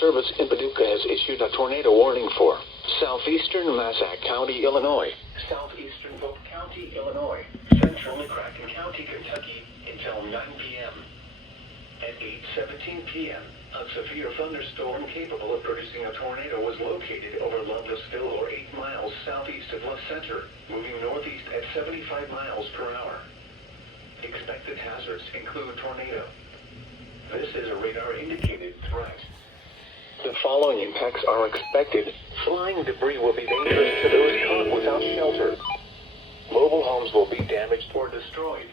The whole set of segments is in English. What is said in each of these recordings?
Service in Paducah has issued a tornado warning for southeastern Massac County, Illinois, southeastern Polk County, Illinois, central McCracken County, Kentucky, until 9 p.m. At 8:17 p.m., a severe thunderstorm capable of producing a tornado was located over Lovelessville, or 8 miles southeast of La Center, moving northeast at 75 miles per hour. Expected hazards include tornado. This is a radar-indicated threat. The following impacts are expected. Flying debris will be dangerous to those caught without shelter. Mobile homes will be damaged or destroyed.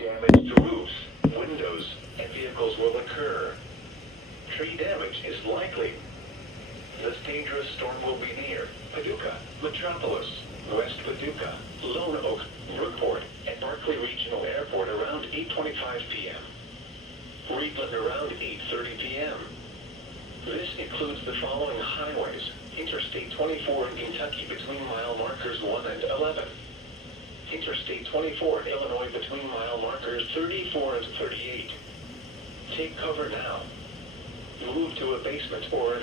Damage to roofs, windows, and vehicles will occur. Tree damage is likely. This dangerous storm will be near Paducah, Metropolis, West Paducah, Lone Oak, Brookport, and Berkeley Regional Airport around 8:25 p.m. Reedland around 8:30 p.m. This includes the following highways: Interstate 24 in Kentucky between mile markers 1 and 11. Interstate 24 in Illinois between mile markers 34 and 38. Take cover now. Move to a basement or an...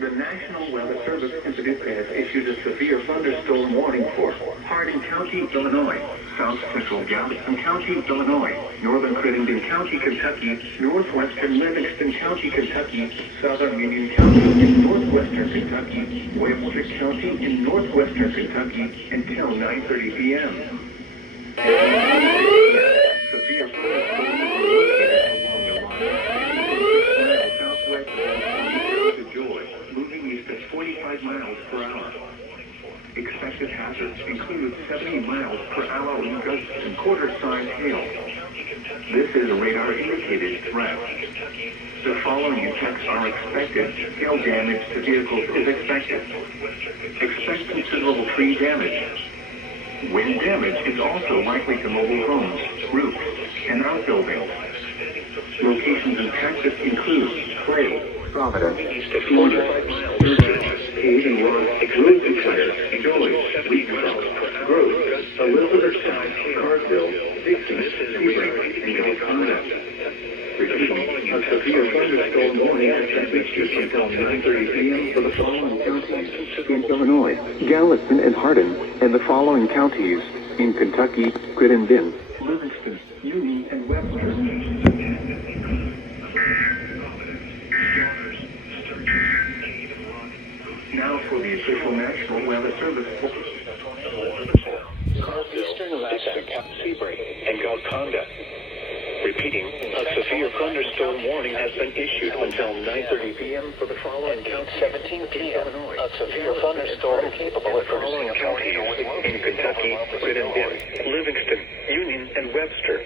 The National Weather Service in Paducah has issued a severe thunderstorm warning for Hardin County, Illinois, South Central Galveston County, Illinois, Northern Crittenden County, Kentucky, Northwestern Livingston County, Kentucky, Southern Union County in northwestern Kentucky, Webster County in northwestern Kentucky until 9:30 p.m. Severe thunderstorm is located along the line southwest of Joy, moving east at 45 miles per hour. Expected hazards include 70 miles per hour wind gusts and quarter-size hail. This is a radar-indicated threat. The following effects are expected. Hail damage to vehicles is expected. Expect considerable tree damage. Wind damage is also likely to mobile homes, roofs, and outbuildings. Locations impacted include Clay, Providence, Phoenix, Sturgis, Hayden Rock, Rosenfire, Joy, Wheatcroft, Grove, Elizabethtown, Carville, Dixon, Sebring, and Galveston. Repeating, a severe thunderstorm warning has been issued until 9:30 p.m. for the following counties in Illinois, Galveston and Hardin, and the following counties in Kentucky, Crittenden, Livingston, Union, and Webster. Now for the official National Weather Service. Southeastern Massac, Sebring, and Golconda. Repeating, a severe thunderstorm warning has been issued until 9:30 p.m. for the following counties. 17 p.m. A severe thunderstorm capable of producing a tornado in Kentucky, Crittenden, Livingston, Union, and Webster.